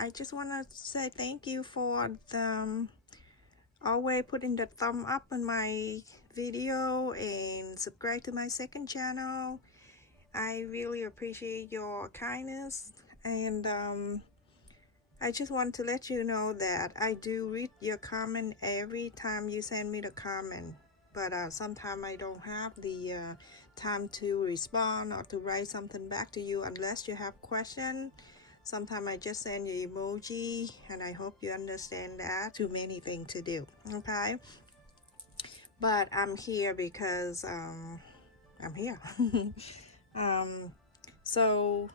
I just want to say thank you for the always putting the thumb up on my video and subscribe to my second channel. I really appreciate your kindness, and I just want to let you know that I do read your comment every time you send me the comment, but sometimes I don't have the time to respond or to write something back to you unless you have questions. Sometimes I just send you emoji, and I hope you understand that. Too many things to do, okay? But I'm here because I'm here. So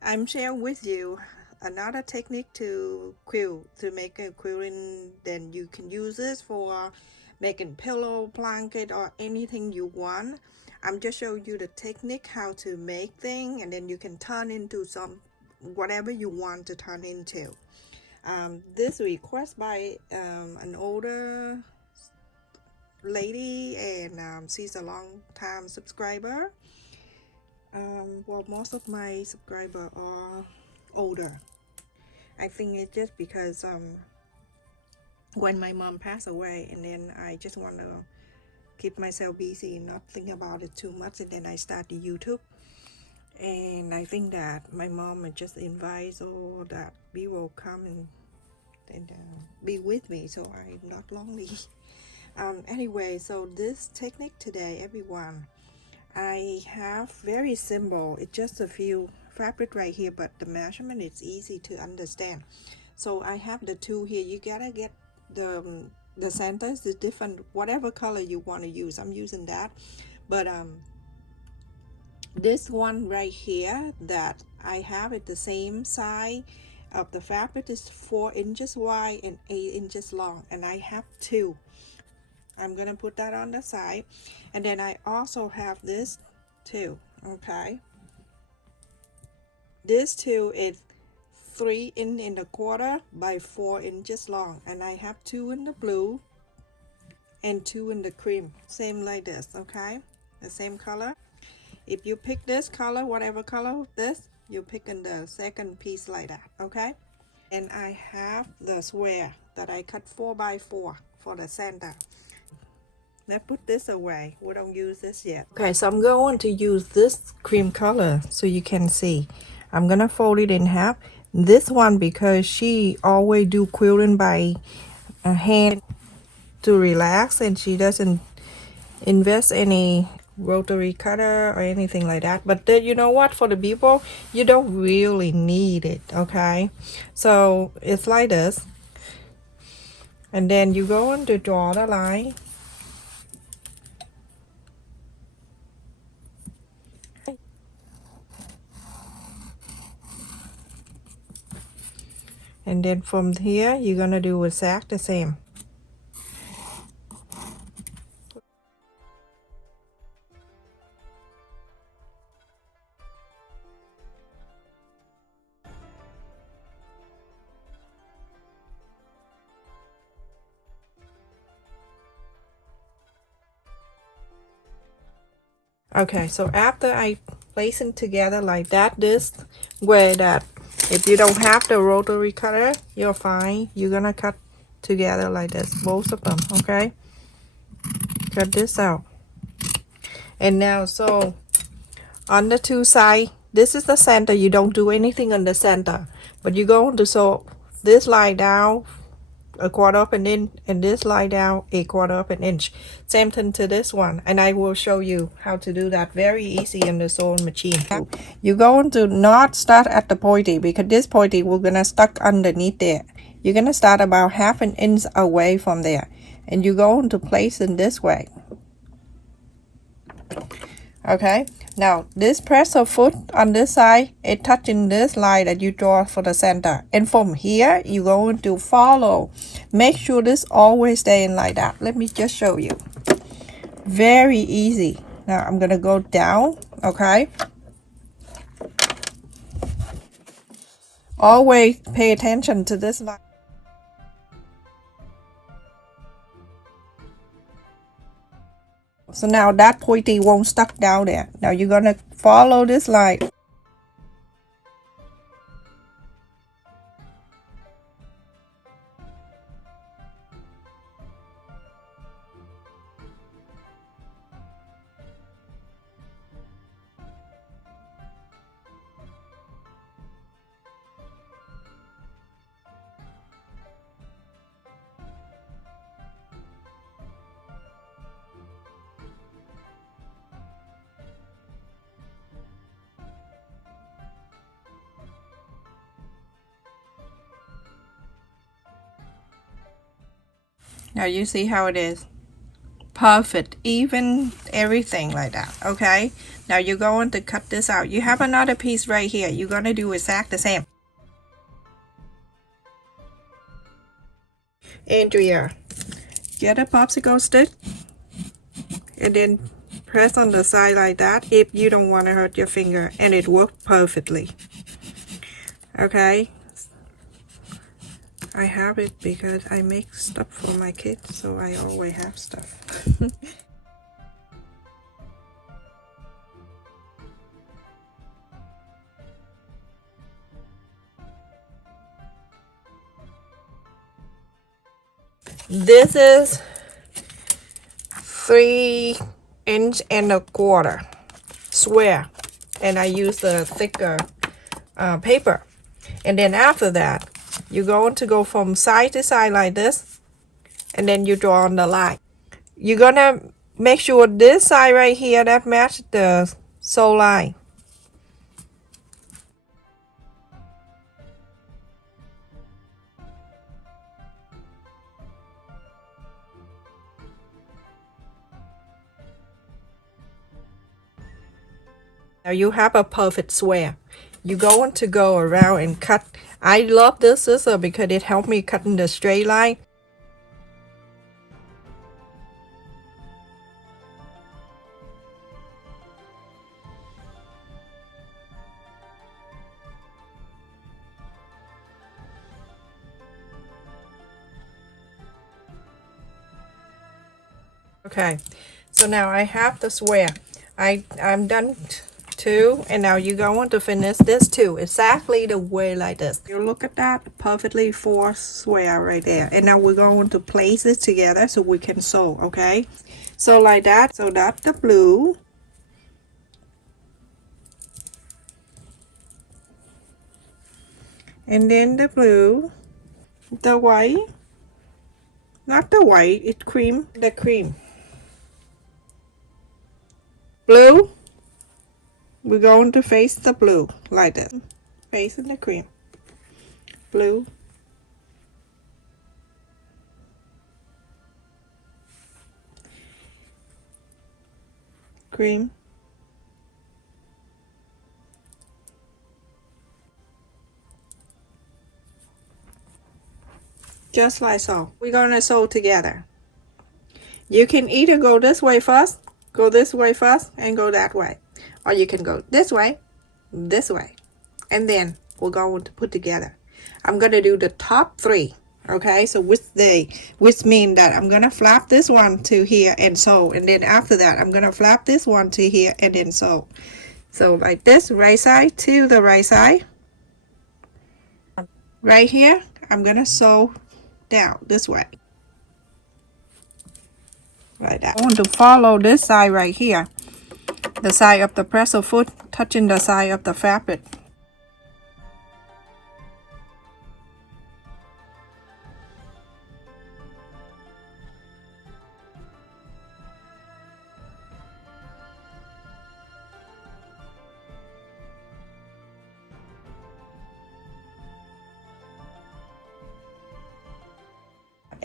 I'm sharing with you another technique to quilt, to make a quilting. Then you can use this for making pillow, blanket, or anything you want. I'm just showing you the technique how to make things, and then you can turn into some whatever you want to turn into. This request by an older lady, and she's a long time subscriber. Well, most of my subscribers are older. I think it's just because when my mom passed away, and then I just want to keep myself busy and not think about it too much, and then I started YouTube. And I think that my mom just invites all that people come and be with me, so I'm not lonely. Anyway, so this technique today, everyone, I have very simple. It's just a few fabric right here, but the measurement is easy to understand. So I have the tool here. You gotta get the centers, the different whatever color you want to use. I'm using that, but this one right here that I have it the same size of the fabric is 4 inches wide and 8 inches long, and I have two. I'm gonna put that on the side, and then I also have this too. Okay, this too is 3 and a quarter by 4 inches long, and I have 2 in the blue and 2 in the cream, same like this. Okay, the same color. If you pick this color, whatever color this, you pick in the second piece like that. Okay, and I have the square that I cut 4 by 4 for the center. Let's put this away. We don't use this yet. Okay, so I'm going to use this cream color so you can see. I'm gonna fold it in half. This one, because she always do quilting by hand to relax, and she doesn't invest any rotary cutter or anything like that. But then, you know what, for the people, you don't really need it. Okay, so it's like this, and then you go on to draw the line. And then from here you're gonna do exact the same. Okay, so after I place it together like that, this way, that if you don't have the rotary cutter, you're fine. You're gonna cut together like this, both of them. Okay, cut this out. And now, so on the two sides, this is the center. You don't do anything on the center, but you're going to sew this line down 1/4 of an inch, and this line down 1/4 of an inch. Same thing to this one, and I will show you how to do that very easy in the sewing machine. You're going to not start at the pointy, because this pointy we're gonna stuck underneath there. You're gonna start about 1/2 inch away from there, and you're going to place it this way. Okay, now this presser foot on this side, it touching this line that you draw for the center, and from here you're going to follow. Make sure this always staying like that. Let me just show you. Very easy. Now I'm gonna go down. Okay, always pay attention to this line. So now that pointy won't stuck down there. Now you're gonna follow this line. Now you see how it is. Perfect, even everything like that. Okay, now you're going to cut this out. You have another piece right here. You're going to do exactly the same. Andrea, get a popsicle stick and then press on the side like that if you don't want to hurt your finger, and it worked perfectly. Okay, I have it because I make stuff for my kids, so I always have stuff. This is 3.25 inches square, and I use the thicker paper. And then after that, you're going to go from side to side like this, and then you draw on the line. You're gonna make sure this side right here that matches the sew line. Now you have a perfect square. You're going to go around and cut. I love this scissor because it helped me cut in the straight line. Okay, so now I have the square. I'm done two, and now you're going to finish this too, exactly the way like this. You look at that, perfectly four square right there. And now we're going to place it together so we can sew. Okay, so like that. So that's the blue, and then the blue, the white, not the white, it's cream, the cream, blue. We're going to face the blue like this, facing the cream, blue, cream, just like so. We're gonna sew together. You can either go this way first, go this way first, and go that way, or you can go this way, and then we're going to put together. I'm gonna do the top three. Okay, so which mean that I'm gonna flap this one to here and sew, and then after that I'm gonna flap this one to here and then sew. So like this, right side to the right side. Right here, I'm gonna sew down this way. Like that. I want to follow this side right here, the side of the presser foot touching the side of the fabric.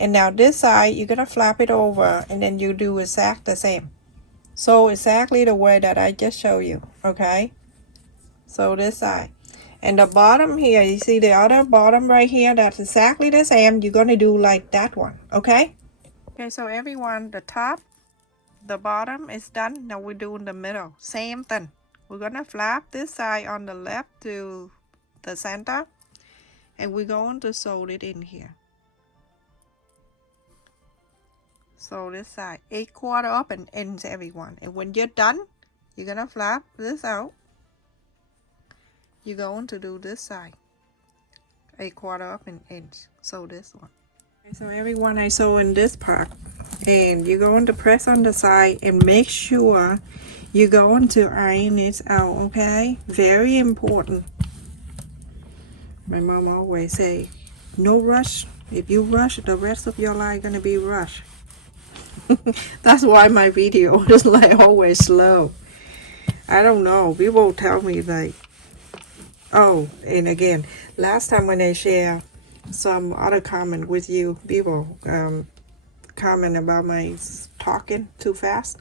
And now this side, you're gonna flap it over, and then you do exactly the same. So exactly the way that I just showed you. Okay, so this side, and the bottom here, you see the other bottom right here, that's exactly the same. You're gonna do like that one. Okay, so everyone, the top, the bottom is done. Now we're doing the middle, same thing. We're gonna flap this side on the left to the center, and we're going to sew it in here. So this side, 1/4 up and ends everyone. And when you're done, you're gonna flap this out. You're going to do this side, 1/4 up and ends. So this one. Okay, so everyone, I sew in this part, and you're going to press on the side and make sure you're going to iron it out. Okay, very important. My mom always say, no rush. If you rush, the rest of your life gonna be rushed. That's why my video is like always slow. I don't know, people tell me like, oh, and again, last time when I share some other comment with you, people comment about my talking too fast.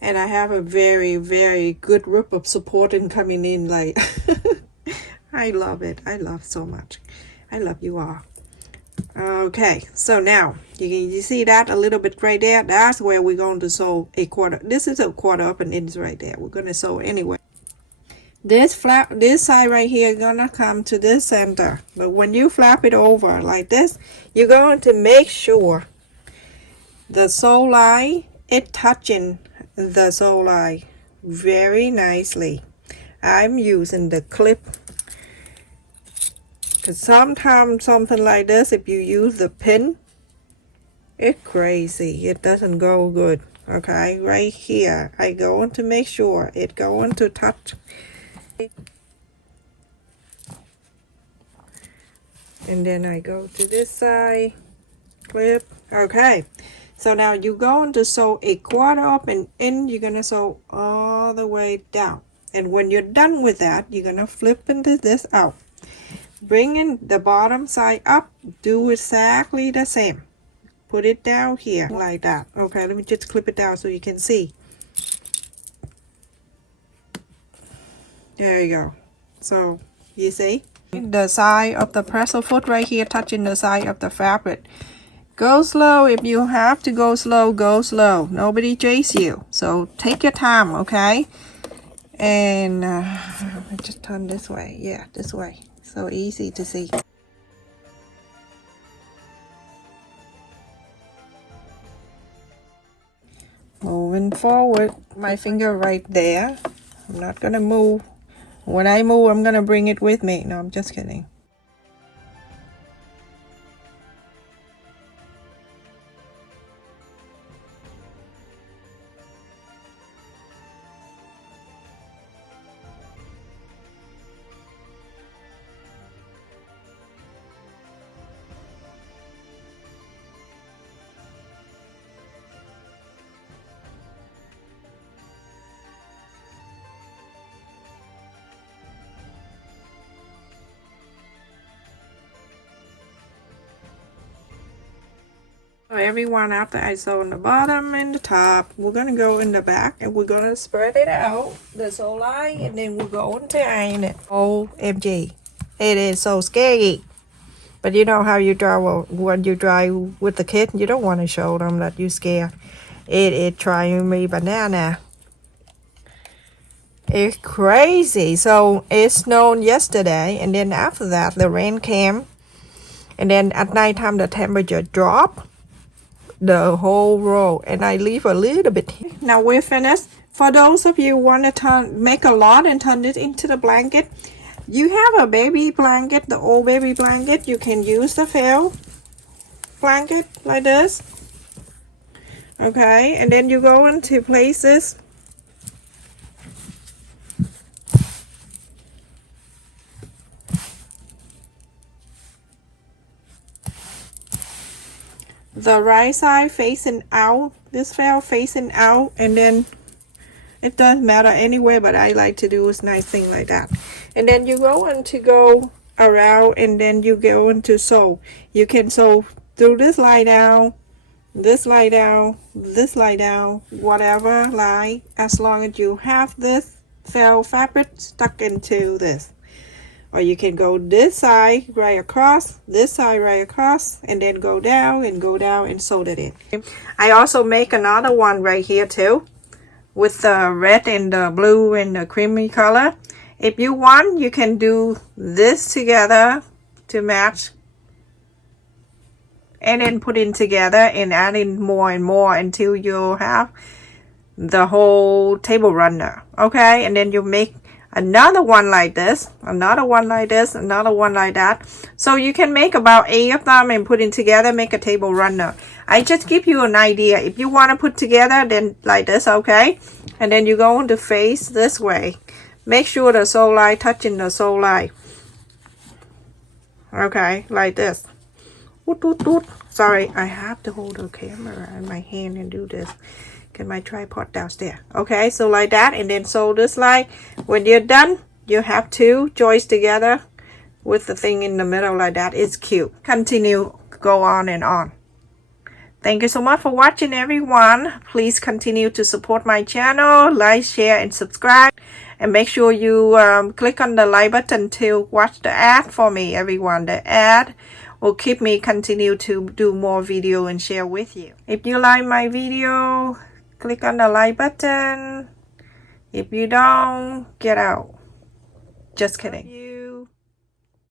And I have a very, very good group of supporting coming in. Like, I love it. I love so much. I love you all. Okay, so now you see that a little bit right there. That's where we're going to sew a quarter. This is a quarter up and it's right there. We're going to sew anyway. This flap, this side right here, gonna come to this center. But when you flap it over like this, you're going to make sure the sew line is touching the sew line very nicely. I'm using the clip because sometimes something like this, if you use the pin, it's crazy. It doesn't go good. Okay, right here, I going to make sure it's going to touch. And then I go to this side, clip. Okay, so now you're going to sew a quarter up and in. You're gonna sew all the way down, and when you're done with that, you're gonna flip into this out, bringing the bottom side up. Do exactly the same. Put it down here like that. Okay, let me just clip it down so you can see. There you go. So you see the side of the presser foot right here touching the side of the fabric. Go slow. If you have to go slow, go slow. Nobody chase you, so take your time. Okay, and just turn this way. Yeah, this way. So easy to see. Moving forward, my finger right there. I'm not gonna move. When I move, I'm gonna bring it with me. No, I'm just kidding. So everyone, after I sew on the bottom and the top, we're gonna go in the back and we're gonna spread it out, the sew line, and then we're going to iron it. OMG, it is so scary. But you know how you draw when you draw with the kid, you don't want to show them that you're scared. It is driving me banana. It's crazy. So it snowed yesterday, and then after that the rain came, and then at night time the temperature dropped the whole row, and I leave a little bit here. Now we're finished. For those of you who want to make a lot and turn it into the blanket, you have a baby blanket, the old baby blanket, you can use the felt blanket like this. Okay, and then you go into places. The right side facing out, this felt facing out, and then it doesn't matter anywhere, but I like to do this nice thing like that. And then you go around, and then you go into sew. You can sew through this line down, this line down, this line down, whatever line, as long as you have this felt fabric stuck into this. Or you can go this side right across, this side right across, and then go down and sew that in. I also make another one right here too, with the red and the blue and the creamy color. If you want, you can do this together to match, and then put in together and add in more and more until you have the whole table runner. Okay, and then you make another one like this, another one like this, another one like that. So you can make about 8 of them and put in together, make a table runner. I just give you an idea. If you want to put together, then like this. Okay, and then you go into face this way. Make sure the sew line touching the sew line. Okay, like this. Sorry, I have to hold the camera in my hand and do this. Get my tripod downstairs. Okay, so like that, and then sew this line. When you're done, you have 2 joints together with the thing in the middle like that. It's cute. Continue, go on and on. Thank you so much for watching, everyone. Please continue to support my channel, like, share, and subscribe. And make sure you click on the like button to watch the ad for me, everyone. The ad will keep me continue to do more video and share with you. If you like my video, click on the like button. If you don't, get out. Just kidding.